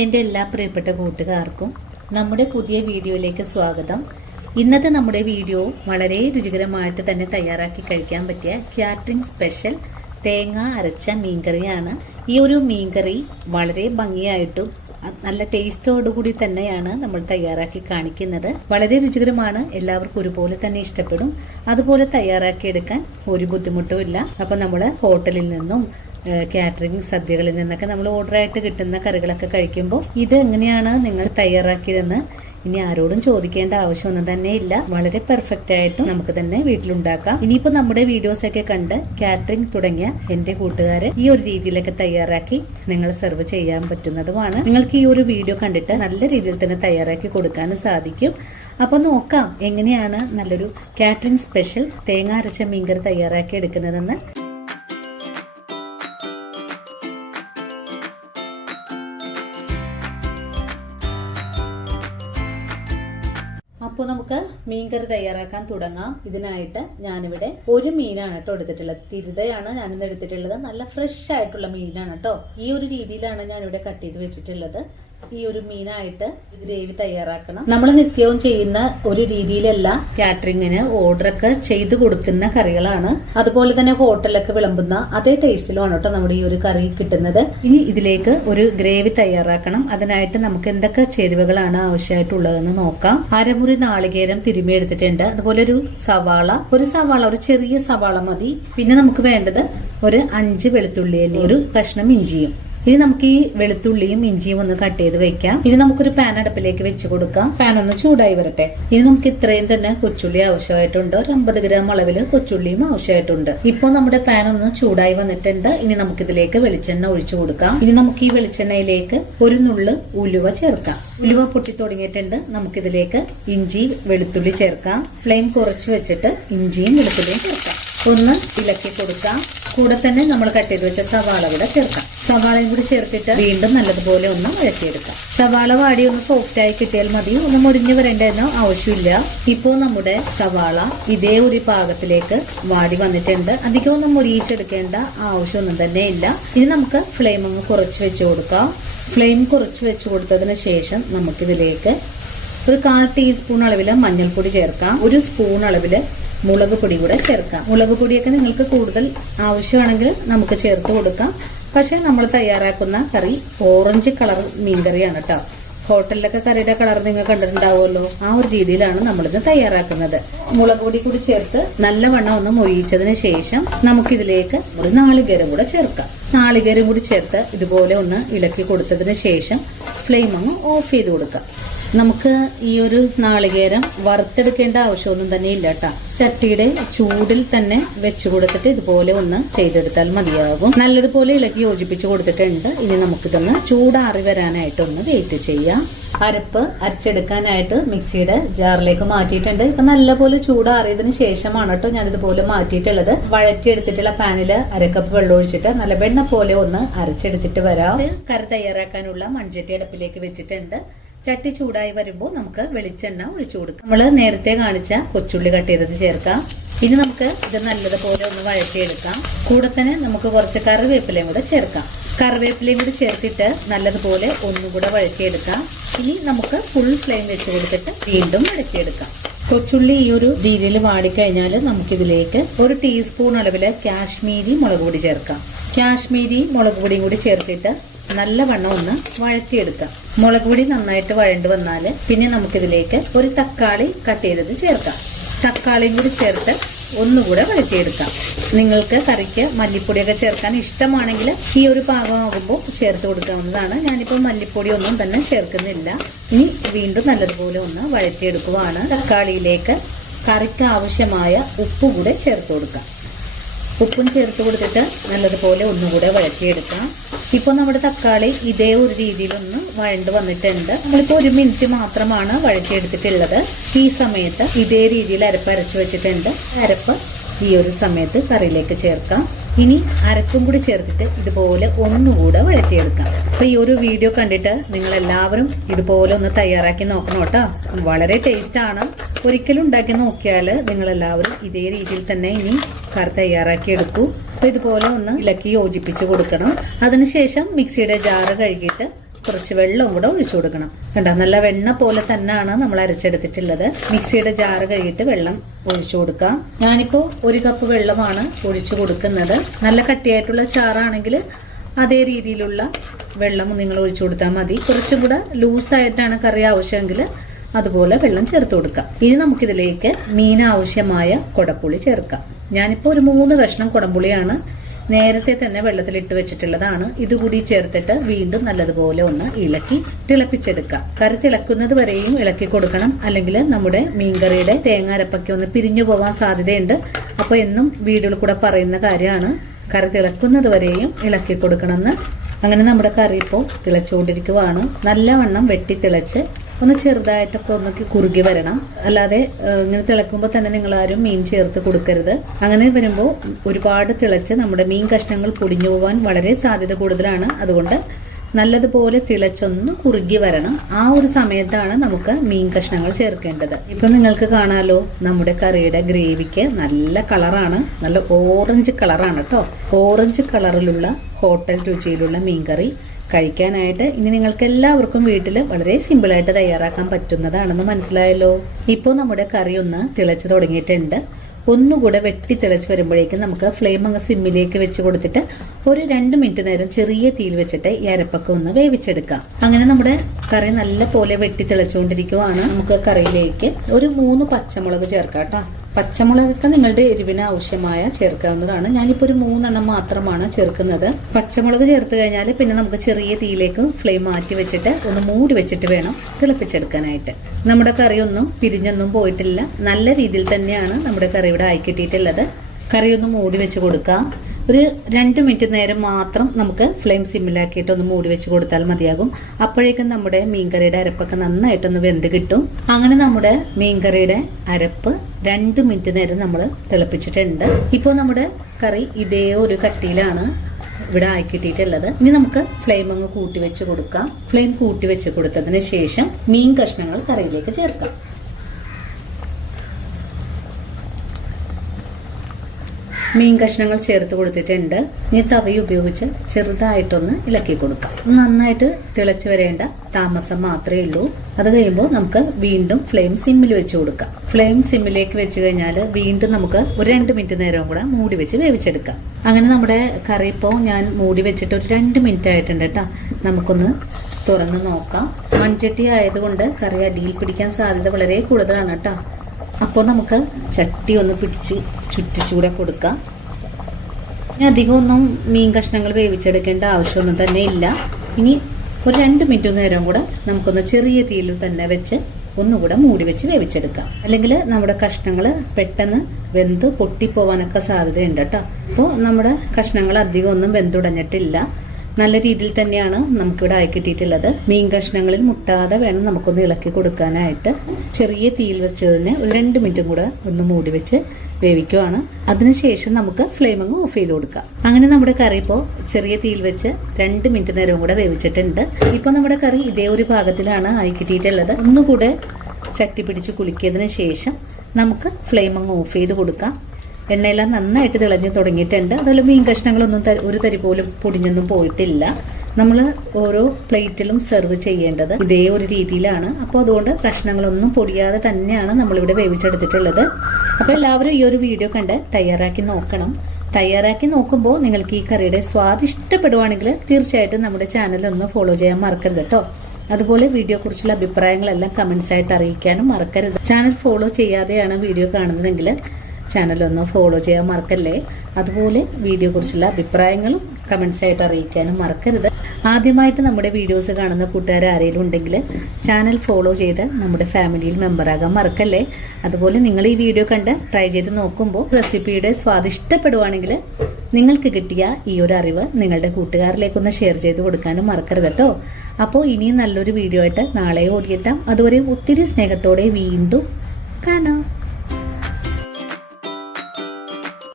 എൻ്റെ എല്ലാ പ്രിയപ്പെട്ട കൂട്ടുകാർക്കും നമ്മുടെ പുതിയ വീഡിയോയിലേക്ക് സ്വാഗതം. ഇന്നത്തെ നമ്മുടെ വീഡിയോ വളരെ രുചികരമായിട്ട് തന്നെ തയ്യാറാക്കി കഴിക്കാൻ പറ്റിയ കാറ്ററിംഗ് സ്പെഷ്യൽ തേങ്ങ അരച്ച മീൻകറിയാണ്. ഈ ഒരു മീൻകറി വളരെ ഭംഗിയായിട്ടും നല്ല ടേസ്റ്റോടുകൂടി തന്നെയാണ് നമ്മൾ തയ്യാറാക്കി കാണിക്കുന്നത്. വളരെ രുചികരമാണ്, എല്ലാവർക്കും ഒരുപോലെ തന്നെ ഇഷ്ടപ്പെടും. അതുപോലെ തയ്യാറാക്കിയെടുക്കാൻ ഒരു ബുദ്ധിമുട്ടും ഇല്ല. അപ്പോൾ നമ്മൾ ഹോട്ടലിൽ നിന്നും കാറ്ററിംഗ് സദ്യകളിൽ നിന്നൊക്കെ നമ്മൾ ഓർഡറായിട്ട് കിട്ടുന്ന കറികളൊക്കെ കഴിക്കുമ്പോൾ ഇത് എങ്ങനെയാണ് നിങ്ങൾ തയ്യാറാക്കിയതെന്ന് ഇനി ആരോടും ചോദിക്കേണ്ട ആവശ്യമൊന്നും തന്നെ ഇല്ല. വളരെ പെർഫെക്റ്റ് ആയിട്ട് നമുക്ക് തന്നെ വീട്ടിലുണ്ടാക്കാം. ഇനിയിപ്പോ നമ്മുടെ വീഡിയോസ് ഒക്കെ കണ്ട് കാറ്ററിംഗ് തുടങ്ങിയ എന്റെ കൂട്ടുകാര് ഈ ഒരു രീതിയിലൊക്കെ തയ്യാറാക്കി നിങ്ങൾ സെർവ് ചെയ്യാൻ പറ്റുന്നതുമാണ്. നിങ്ങൾക്ക് ഈ ഒരു വീഡിയോ കണ്ടിട്ട് നല്ല രീതിയിൽ തന്നെ തയ്യാറാക്കി കൊടുക്കാനും സാധിക്കും. അപ്പൊ നോക്കാം എങ്ങനെയാണ് നല്ലൊരു കാറ്ററിംഗ് സ്പെഷ്യൽ തേങ്ങ അരച്ച മീൻകറി തയ്യാറാക്കി എടുക്കുന്നതെന്ന്. അപ്പോൾ നമുക്ക് മീൻകറി തയ്യാറാക്കാൻ തുടങ്ങാം. ഇതിനായിട്ട് ഞാനിവിടെ ഒരു മീനാണ് കേട്ടോ എടുത്തിട്ടുള്ളത്. തിരുതയാണ് ഞാനിന്ന് എടുത്തിട്ടുള്ളത്. നല്ല ഫ്രഷ് ആയിട്ടുള്ള മീനാണ് കേട്ടോ. ഈ ഒരു രീതിയിലാണ് ഞാനിവിടെ കട്ട് ചെയ്ത് വെച്ചിട്ടുള്ളത്. ഈ ഒരു മീനായിട്ട് ഗ്രേവി തയ്യാറാക്കണം. നമ്മൾ നിത്യവും ചെയ്യുന്ന ഒരു രീതിയിലല്ല കാറ്ററിംഗിന് ഓർഡറൊക്കെ ചെയ്ത് കൊടുക്കുന്ന കറികളാണ്. അതുപോലെ തന്നെ ഹോട്ടലൊക്കെ വിളമ്പുന്ന അതേ ടേസ്റ്റിലുമാണ് കേട്ടോ നമ്മുടെ ഈ ഒരു കറി കിട്ടുന്നത്. ഇനി ഇതിലേക്ക് ഒരു ഗ്രേവി തയ്യാറാക്കണം. അതിനായിട്ട് നമുക്ക് എന്തൊക്കെ ചേരുവകളാണ് ആവശ്യമായിട്ടുള്ളതെന്ന് നോക്കാം. അരമുറി നാളികേരം തിരുമ്മി എടുത്തിട്ടുണ്ട്. അതുപോലെ ഒരു ചെറിയ സവാള മതി. പിന്നെ നമുക്ക് വേണ്ടത് ഒരു 5 വെളുത്തുള്ളി അല്ലി, ഒരു കഷ്ണം ഇഞ്ചിയും. ഇനി നമുക്ക് ഈ വെളുത്തുള്ളിയും ഇഞ്ചിയും ഒന്ന് കട്ട് ചെയ്ത് വെക്കാം. ഇനി നമുക്കൊരു പാൻ അടുപ്പിലേക്ക് വെച്ച് കൊടുക്കാം. പാൻ ഒന്ന് ചൂടായി വരട്ടെ. ഇനി നമുക്ക് ഇത്രയും തന്നെ കൊച്ചുള്ളി ആവശ്യമായിട്ടുണ്ട്. ഒരു 50 ഗ്രാം അളവിൽ കൊച്ചുള്ളിയും ആവശ്യമായിട്ടുണ്ട്. ഇപ്പോൾ നമ്മുടെ പാൻ ഒന്ന് ചൂടായി വന്നിട്ടുണ്ട്. ഇനി നമുക്കിതിലേക്ക് വെളിച്ചെണ്ണ ഒഴിച്ചു കൊടുക്കാം. ഇനി നമുക്ക് ഈ വെളിച്ചെണ്ണയിലേക്ക് ഒരു നുള്ള് ഉലുവ ചേർക്കാം. ഉലുവ പൊട്ടി തുടങ്ങിയിട്ടുണ്ട്. നമുക്കിതിലേക്ക് ഇഞ്ചി വെളുത്തുള്ളി ചേർക്കാം. ഫ്ലെയിം കുറച്ച് വെച്ചിട്ട് ഇഞ്ചിയും വെളുത്തുള്ളിയും ചേർക്കാം. ഒന്ന് ഇളക്കി കൊടുക്കാം. കൂടെ തന്നെ നമ്മൾ കട്ട് ചെയ്ത് വെച്ച സവാള കൂടെ ചേർക്കാം. സവാളയും കൂടി ചേർത്തിട്ട് വീണ്ടും നല്ലതുപോലെ ഒന്ന് വഴറ്റിയെടുക്കാം. സവാള വാടി ഒന്ന് സോഫ്റ്റ് ആയി കിട്ടിയാൽ മതി. ഒന്ന് മുരിഞ്ഞു വരേണ്ടതെന്നോ ആവശ്യമില്ല. ഇപ്പോൾ നമ്മുടെ സവാള ഇതേ ഒരു പാകത്തിലേക്ക് വാടി വന്നിട്ടുണ്ട്. അധികം ഒന്നും മുരിയിച്ചെടുക്കേണ്ട ആവശ്യമൊന്നും തന്നെ ഇല്ല. ഇനി നമുക്ക് ഫ്ലെയിം ഒന്ന് കുറച്ച് വെച്ച് കൊടുക്കാം. ഫ്ലെയിം കുറച്ച് വെച്ച് കൊടുത്തതിന് ശേഷം നമുക്കിതിലേക്ക് ഒരു 1/4 ടീസ്പൂൺ അളവില് മഞ്ഞൾപ്പൊടി ചേർക്കാം. ഒരു സ്പൂൺ അളവില് മുളക് പൊടി കൂടെ ചേർക്കാം. മുളക് പൊടിയൊക്കെ നിങ്ങൾക്ക് കൂടുതൽ ആവശ്യമാണെങ്കിൽ നമുക്ക് ചേർത്ത് കൊടുക്കാം. പക്ഷെ നമ്മൾ തയ്യാറാക്കുന്ന കറി ഓറഞ്ച് കളർ മീൻകറിയാണ് കേട്ടോ. ഹോട്ടലിലൊക്കെ കറിയുടെ കളർ നിങ്ങൾ കണ്ടിട്ടുണ്ടാവുമല്ലോ. ആ ഒരു രീതിയിലാണ് നമ്മളിത് തയ്യാറാക്കുന്നത്. മുളക് പൊടി കൂടി ചേർത്ത് നല്ലവണ്ണം ഒന്ന് മൊരിയിച്ചതിന് ശേഷം നമുക്കിതിലേക്ക് ഒരു നാളികേരം കൂടെ ചേർക്കാം. നാളികേരം കൂടി ചേർത്ത് ഇതുപോലെ ഒന്ന് ഇളക്കി കൊടുത്തതിന് ശേഷം ഫ്ലെയിം ഒന്ന് ഓഫ് ചെയ്ത് കൊടുക്കാം. നമുക്ക് ഈ ഒരു നാളികേരം വറുത്തെടുക്കേണ്ട ആവശ്യമൊന്നും തന്നെ ഇല്ല കേട്ടോ. ചട്ടിയുടെ ചൂടിൽ തന്നെ വെച്ചു കൊടുത്തിട്ട് ഇതുപോലെ ഒന്ന് ചെയ്തെടുത്താൽ മതിയാകും. നല്ലതുപോലെ ഇളക്കി യോജിപ്പിച്ച് കൊടുത്തിട്ടുണ്ട്. ഇനി നമുക്കിതൊന്ന് ചൂടാറി വരാനായിട്ടൊന്ന് വെയിറ്റ് ചെയ്യാം. അരപ്പ് അരച്ചെടുക്കാനായിട്ട് മിക്സിയുടെ ജാറിലേക്ക് മാറ്റിയിട്ടുണ്ട്. ഇപ്പൊ നല്ലപോലെ ചൂടാറിയതിനു ശേഷമാണ് കേട്ടോ ഞാനിതുപോലെ മാറ്റിയിട്ടുള്ളത്. വഴറ്റിയെടുത്തിട്ടുള്ള പാനില് 1 കപ്പ് വെള്ളം ഒഴിച്ചിട്ട് നല്ല വെണ്ണ പോലെ ഒന്ന് അരച്ചെടുത്തിട്ട് വരാം. കറി തയ്യാറാക്കാനുള്ള മൺചട്ടി അടുപ്പിലേക്ക് വെച്ചിട്ടുണ്ട്. ചട്ടി ചൂടായി വരുമ്പോൾ നമുക്ക് വെളിച്ചെണ്ണ ഒഴിച്ചു കൊടുക്കാം. നമ്മൾ നേരത്തെ കാണിച്ച കൊച്ചുള്ളി കട്ട് ചെയ്തത് ചേർക്കാം. ഇനി നമുക്ക് ഇത് നല്ലതുപോലെ ഒന്ന് വഴറ്റിയെടുക്കാം. കൂടെ തന്നെ നമുക്ക് കുറച്ച് കറിവേപ്പിലയും കൂടെ ചേർക്കാം. കറിവേപ്പിലയും കൂടി ചേർത്തിട്ട് നല്ലതുപോലെ ഒന്നുകൂടെ വഴറ്റിയെടുക്കാം. ഇനി നമുക്ക് ഫുൾ ഫ്ലെയിം വെച്ച് കൊടുത്തിട്ട് വീണ്ടും വഴറ്റിയെടുക്കാം. കൊച്ചുള്ളി ഈ ഒരു രീതിയിൽ വാടിക്കഴിഞ്ഞാൽ നമുക്കിതിലേക്ക് ഒരു ടീസ്പൂൺ അളവില് കാശ്മീരി മുളക് പൊടി ചേർക്കാം. കാശ്മീരി മുളക് പൊടിയും കൂടി ചേർത്തിട്ട് നല്ലവണ്ണം ഒന്ന് വഴറ്റിയെടുക്കാം. മുളക് പൊടി നന്നായിട്ട് വഴണ്ടു വന്നാല് പിന്നെ നമുക്കിതിലേക്ക് ഒരു തക്കാളി കട്ട് ചെയ്തത് ചേർക്കാം. തക്കാളിയും കൂടി ചേർത്ത് ഒന്നുകൂടെ വഴറ്റിയെടുക്കാം. നിങ്ങൾക്ക് കറിക്ക് മല്ലിപ്പൊടിയൊക്കെ ചേർക്കാൻ ഇഷ്ടമാണെങ്കിൽ ഈ ഒരു പാകമാകുമ്പോൾ ചേർത്ത് കൊടുക്കാവുന്നതാണ്. ഞാനിപ്പോൾ മല്ലിപ്പൊടി ഒന്നും തന്നെ ചേർക്കുന്നില്ല. ഇനി വീണ്ടും നല്ലതുപോലെ ഒന്ന് വഴറ്റിയെടുക്കുവാണ്. തക്കാളിയിലേക്ക് കറിക്ക് ആവശ്യമായ ഉപ്പ് കൂടെ ചേർത്ത് കൊടുക്കാം. ഉപ്പും ചേർത്ത് കൊടുത്തിട്ട് നല്ലതുപോലെ ഒന്നുകൂടെ വഴറ്റിയെടുക്കാം. ഇപ്പോൾ നമ്മുടെ തക്കാളി ഇതേ ഒരു രീതിയിലൊന്ന് വഴണ്ട് വന്നിട്ടുണ്ട്. നമ്മളിപ്പോൾ 1 മിനിറ്റ് മാത്രമാണ് വഴറ്റിയെടുത്തിട്ടുള്ളത്. ഈ സമയത്ത് ഇതേ രീതിയിൽ അരപ്പ് അരച്ചു വെച്ചിട്ടുണ്ട്. അരപ്പ് ഈ ഒരു സമയത്ത് കറിയിലേക്ക് ചേർക്കാം. ഇനി അരപ്പും കൂടി ചേർത്തിട്ട് ഇതുപോലെ ഒന്നുകൂടെ വഴറ്റിയെടുക്കാം. അപ്പൊ ഈ ഒരു വീഡിയോ കണ്ടിട്ട് നിങ്ങൾ എല്ലാവരും ഇതുപോലെ ഒന്ന് തയ്യാറാക്കി നോക്കണം കേട്ടോ. വളരെ ടേസ്റ്റ് ആണ്. ഒരിക്കലും ഉണ്ടാക്കി നോക്കിയാൽ നിങ്ങൾ എല്ലാവരും ഇതേ രീതിയിൽ തന്നെ ഇനി കറി തയ്യാറാക്കി എടുക്കൂ. അപ്പൊ ഇതുപോലെ ഒന്ന് ഇളക്കി യോജിപ്പിച്ച് കൊടുക്കണം. അതിനുശേഷം മിക്സിയുടെ ജാറ് കഴുകിയിട്ട് കുറച്ച് വെള്ളം കൂടെ ഒഴിച്ചു കൊടുക്കണം. കണ്ടോ, നല്ല വെണ്ണ പോലെ തന്നെയാണ് നമ്മൾ അരച്ചെടുത്തിട്ടുള്ളത്. മിക്സിയുടെ ജാറ് കഴുകിയിട്ട് വെള്ളം ഒഴിച്ചു കൊടുക്കാം. ഞാനിപ്പോ 1 കപ്പ് വെള്ളമാണ് ഒഴിച്ചു കൊടുക്കുന്നത്. നല്ല കട്ടിയായിട്ടുള്ള ചാറാണെങ്കിൽ അതേ രീതിയിലുള്ള വെള്ളം നിങ്ങൾ ഒഴിച്ചു കൊടുത്താൽ മതി. കുറച്ചും കൂടെ ലൂസായിട്ടാണ് കറി ആവശ്യമെങ്കിൽ അതുപോലെ വെള്ളം ചേർത്ത് കൊടുക്കാം. ഇനി നമുക്കിതിലേക്ക് മീൻ ആവശ്യമായ കുടംപുളി ചേർക്കാം. ഞാനിപ്പോൾ ഒരു 3 കഷ്ണം കുടംപുളിയാണ് നേരത്തെ തന്നെ വെള്ളത്തിലിട്ട് വെച്ചിട്ടുള്ളതാണ്. ഇതുകൂടി ചേർത്തിട്ട് വീണ്ടും നല്ലതുപോലെ ഒന്ന് ഇളക്കി തിളപ്പിച്ചെടുക്കാം. കറി തിളക്കുന്നത് വരെയും ഇളക്കി കൊടുക്കണം, അല്ലെങ്കിൽ നമ്മുടെ മീൻകറിയുടെ തേങ്ങ അരപ്പൊക്കെ ഒന്ന് പിരിഞ്ഞു പോവാൻ സാധ്യതയുണ്ട്. അപ്പോൾ എന്നും വീഡിയോയിൽ കൂടെ പറയുന്ന കാര്യമാണ്, കറി തിളക്കുന്നത് വരെയും ഇളക്കി കൊടുക്കണമെന്ന്. അങ്ങനെ നമ്മുടെ കറി ഇപ്പോൾ തിളച്ചുകൊണ്ടിരിക്കുവാണ്. നല്ലവണ്ണം വെട്ടി തിളച്ച് ഒന്ന് ചെറുതായിട്ടൊക്കെ ഒന്ന് കുറുകി വരണം. അല്ലാതെ ഇങ്ങനെ തിളക്കുമ്പോൾ തന്നെ നിങ്ങൾ ആരും മീൻ ചേർത്ത് കൊടുക്കരുത്. അങ്ങനെ വരുമ്പോൾ ഒരുപാട് തിളച്ച് നമ്മുടെ മീൻ കഷ്ണങ്ങൾ പൊടിഞ്ഞു പോകാൻ വളരെ സാധ്യത കൂടുതലാണ്. അതുകൊണ്ട് നല്ലതുപോലെ തിളച്ചൊന്ന് കുറുകി വരണം. ആ ഒരു സമയത്താണ് നമുക്ക് മീൻ കഷ്ണങ്ങൾ ചേർക്കേണ്ടത്. ഇപ്പൊ നിങ്ങൾക്ക് കാണാലോ, നമ്മുടെ കറിയുടെ ഗ്രേവിക്ക് നല്ല കളറാണ്, നല്ല ഓറഞ്ച് കളറാണ് കേട്ടോ. ഓറഞ്ച് കളറിലുള്ള ഹോട്ടൽ രുചിയിലുള്ള മീൻകറി കഴിക്കാനായിട്ട് ഇനി നിങ്ങൾക്ക് എല്ലാവർക്കും വീട്ടിൽ വളരെ സിമ്പിളായിട്ട് തയ്യാറാക്കാൻ പറ്റുന്നതാണെന്ന് മനസ്സിലായല്ലോ. ഇപ്പോൾ നമ്മുടെ കറി ഒന്ന് തിളച്ചു തുടങ്ങിയിട്ടുണ്ട്. ഒന്നുകൂടെ വെട്ടി തിളച്ച് വരുമ്പോഴേക്കും നമുക്ക് ഫ്ലെയിം അങ്ങ് സിമ്മിലേക്ക് വെച്ച് കൊടുത്തിട്ട് ഒരു 2 മിനിറ്റ് നേരം ചെറിയ തീയിൽ വെച്ചിട്ട് ഈ അരപ്പൊക്കെ ഒന്ന് വേവിച്ചെടുക്കാം. അങ്ങനെ നമ്മുടെ കറി നല്ല പോലെ വെട്ടി തിളച്ചുകൊണ്ടിരിക്കുവാണ്. നമുക്ക് കറിയിലേക്ക് ഒരു 3 പച്ചമുളക് ചേർക്കാം കേട്ടോ. പച്ചമുളകൊക്കെ നിങ്ങളുടെ എരിവിന് ആവശ്യമായ ചേർക്കാവുന്നതാണ്. ഞാനിപ്പോൾ ഒരു 3 എണ്ണം മാത്രമാണ് ചേർക്കുന്നത്. പച്ചമുളക് ചേർത്ത് കഴിഞ്ഞാൽ പിന്നെ നമുക്ക് ചെറിയ തീയിലേക്ക് ഫ്ലെയിം മാറ്റി വെച്ചിട്ട് ഒന്ന് മൂടി വെച്ചിട്ട് വേണം തിളപ്പിച്ചെടുക്കാനായിട്ട്. നമ്മുടെ കറിയൊന്നും പിരിഞ്ഞൊന്നും പോയിട്ടില്ല. നല്ല രീതിയിൽ തന്നെയാണ് നമ്മുടെ കറി ഇവിടെ ആയി കിട്ടിയിട്ടുള്ളത്. കറി ഒന്ന് മൂടി വെച്ച് കൊടുക്കാം. ഒരു 2 മിനിറ്റ് നേരം മാത്രം നമുക്ക് ഫ്ലെയിം സിമ്മിലാക്കിയിട്ട് ഒന്ന് മൂടി വെച്ച് കൊടുത്താൽ മതിയാകും. അപ്പോഴേക്കും നമ്മുടെ മീൻകറിയുടെ അരപ്പൊക്കെ നന്നായിട്ടൊന്ന് വെന്ത് കിട്ടും. അങ്ങനെ നമ്മുടെ മീൻകറിയുടെ അരപ്പ് 2 മിനിറ്റ് നേരം നമ്മൾ തിളപ്പിച്ചിട്ടുണ്ട്. ഇപ്പോൾ നമ്മുടെ കറി ഇതേ ഒരു കട്ടിയിലാണ് ഇവിടെ ആയി കിട്ടിയിട്ടുള്ളത്. ഇനി നമുക്ക് ഫ്ലെയിം അങ്ങ് കൂട്ടി വെച്ച് കൊടുക്കാം. ഫ്ലെയിം കൂട്ടി വെച്ച് കൊടുത്തതിന് ശേഷം മീൻ കഷ്ണങ്ങൾ കറിയിലേക്ക് ചേർക്കാം. മീൻ കഷ്ണങ്ങൾ ചേർത്ത് കൊടുത്തിട്ടുണ്ട്. ഇനി തവി ഉപയോഗിച്ച് ചെറുതായിട്ടൊന്ന് ഇളക്കി കൊടുക്കാം. നന്നായിട്ട് തിളച്ചു വരേണ്ട താമസം മാത്രമേ ഉള്ളൂ. അത് കഴിയുമ്പോൾ നമുക്ക് വീണ്ടും ഫ്ലെയിം സിമ്മിൽ വെച്ച് കൊടുക്കാം. ഫ്ലെയിം സിമ്മിലേക്ക് വെച്ച് കഴിഞ്ഞാൽ വീണ്ടും നമുക്ക് ഒരു 2 മിനിറ്റ് നേരവും കൂടെ മൂടി വെച്ച് വേവിച്ചെടുക്കാം. അങ്ങനെ നമ്മുടെ കറി ഇപ്പോൾ ഞാൻ മൂടി വെച്ചിട്ട് ഒരു 2 മിനിറ്റ് ആയിട്ടുണ്ട് കേട്ടോ. നമുക്കൊന്ന് തുറന്ന് നോക്കാം. മൺചട്ടി ആയതുകൊണ്ട് കറി അടിയിൽ പിടിക്കാൻ സാധ്യത വളരെ കൂടുതലാണ് കേട്ടോ. അപ്പോൾ നമുക്ക് ചട്ടി ഒന്ന് പിടിച്ച് ചുറ്റിച്ചൂടെ കൊടുക്കാം. ഇനി അധികമൊന്നും മീൻ കഷ്ണങ്ങൾ വേവിച്ചെടുക്കേണ്ട ആവശ്യമൊന്നും തന്നെ ഇല്ല. ഇനി ഒരു 2 മിനിറ്റ് നേരം കൂടെ നമുക്കൊന്ന് ചെറിയ തീയിൽ തന്നെ വെച്ച് ഒന്നുകൂടെ മൂടി വെച്ച് വേവിച്ചെടുക്കാം. അല്ലെങ്കിൽ നമ്മുടെ കഷ്ണങ്ങൾ പെട്ടെന്ന് വെന്ത് പൊട്ടിപ്പോവാനൊക്കെ സാധ്യതയുണ്ട് കേട്ടോ. അപ്പോൾ നമ്മുടെ കഷ്ണങ്ങൾ അധികം ഒന്നും വെന്തുടഞ്ഞിട്ടില്ല. നല്ല രീതിയിൽ തന്നെയാണ് നമുക്കിവിടെ ആയി കിട്ടിയിട്ടുള്ളത്. മീൻ കഷ്ണങ്ങളിൽ മുട്ടാതെ വേണം നമുക്കൊന്ന് ഇളക്കി കൊടുക്കാനായിട്ട്. ചെറിയ തീയിൽ വെച്ചതിന് ഒരു 2 മിനിറ്റും കൂടെ ഒന്ന് മൂടി വെച്ച് വേവിക്കുവാണ്. അതിനുശേഷം നമുക്ക് ഫ്ലെയിം അങ്ങ് ഓഫ് ചെയ്ത് കൊടുക്കാം. അങ്ങനെ നമ്മുടെ കറി ഇപ്പോൾ ചെറിയ തീയിൽ വെച്ച് 2 മിനിറ്റ് നേരവും കൂടെ വേവിച്ചിട്ടുണ്ട്. ഇപ്പോൾ നമ്മുടെ കറി ഇതേ ഒരു ഭാഗത്തിലാണ് ആയി കിട്ടിയിട്ടുള്ളത്. ഒന്നുകൂടെ ചട്ടി പിടിച്ച് കുളിക്കിയതിന് ശേഷം നമുക്ക് ഫ്ലെയിം അങ്ങ് ഓഫ് ചെയ്ത് കൊടുക്കാം. എണ്ണയെല്ലാം നന്നായിട്ട് തിളഞ്ഞ് തുടങ്ങിയിട്ടുണ്ട്. അതുപോലെ മീൻ കഷ്ണങ്ങളൊന്നും ഒരു തരി പോലും പൊടിഞ്ഞൊന്നും പോയിട്ടില്ല. നമ്മൾ ഓരോ പ്ലേറ്റിലും സെർവ് ചെയ്യേണ്ടത് ഇതേ ഒരു രീതിയിലാണ്. അപ്പോൾ അതുകൊണ്ട് കഷ്ണങ്ങളൊന്നും പൊടിയാതെ തന്നെയാണ് നമ്മളിവിടെ വേവിച്ചെടുത്തിട്ടുള്ളത്. അപ്പോൾ എല്ലാവരും ഈ ഒരു വീഡിയോ കണ്ട് തയ്യാറാക്കി നോക്കണം. തയ്യാറാക്കി നോക്കുമ്പോൾ നിങ്ങൾക്ക് ഈ കറിയുടെ സ്വാദ് ഇഷ്ടപ്പെടുവാണെങ്കിൽ തീർച്ചയായിട്ടും നമ്മുടെ ചാനൽ ഒന്ന് ഫോളോ ചെയ്യാൻ മറക്കരുത് കേട്ടോ. അതുപോലെ വീഡിയോ കുറിച്ചുള്ള അഭിപ്രായങ്ങളെല്ലാം കമന്റ്സ് ആയിട്ട് അറിയിക്കാനും മറക്കരുത്. ചാനൽ ഫോളോ ചെയ്യാതെയാണ് വീഡിയോ കാണുന്നതെങ്കിൽ ചാനലൊന്ന് ഫോളോ ചെയ്യാൻ മറക്കല്ലേ. അതുപോലെ വീഡിയോ കുറിച്ചുള്ള അഭിപ്രായങ്ങളും കമന്റ്സ് ആയിട്ട് അറിയിക്കാനും മറക്കരുത്. ആദ്യമായിട്ട് നമ്മുടെ വീഡിയോസ് കാണുന്ന കൂട്ടുകാർ ആരെങ്കിലും ഉണ്ടെങ്കിൽ ചാനൽ ഫോളോ ചെയ്ത് നമ്മുടെ ഫാമിലിയിൽ മെമ്പറാകാൻ മറക്കല്ലേ. അതുപോലെ നിങ്ങൾ ഈ വീഡിയോ കണ്ട് ട്രൈ ചെയ്ത് നോക്കുമ്പോൾ റെസിപ്പിയുടെ സ്വാദ് ഇഷ്ടപ്പെടുവാണെങ്കിൽ നിങ്ങൾക്ക് കിട്ടിയ ഈ ഒരു അറിവ് നിങ്ങളുടെ കൂട്ടുകാരിലേക്കൊന്ന് ഷെയർ ചെയ്ത് കൊടുക്കാനും മറക്കരുത് കേട്ടോ. അപ്പോൾ ഇനിയും നല്ലൊരു വീഡിയോ ആയിട്ട് നാളെ ഓടിയെത്താം. അതുവരെ ഒത്തിരി സ്നേഹത്തോടെ വീണ്ടും കാണാം.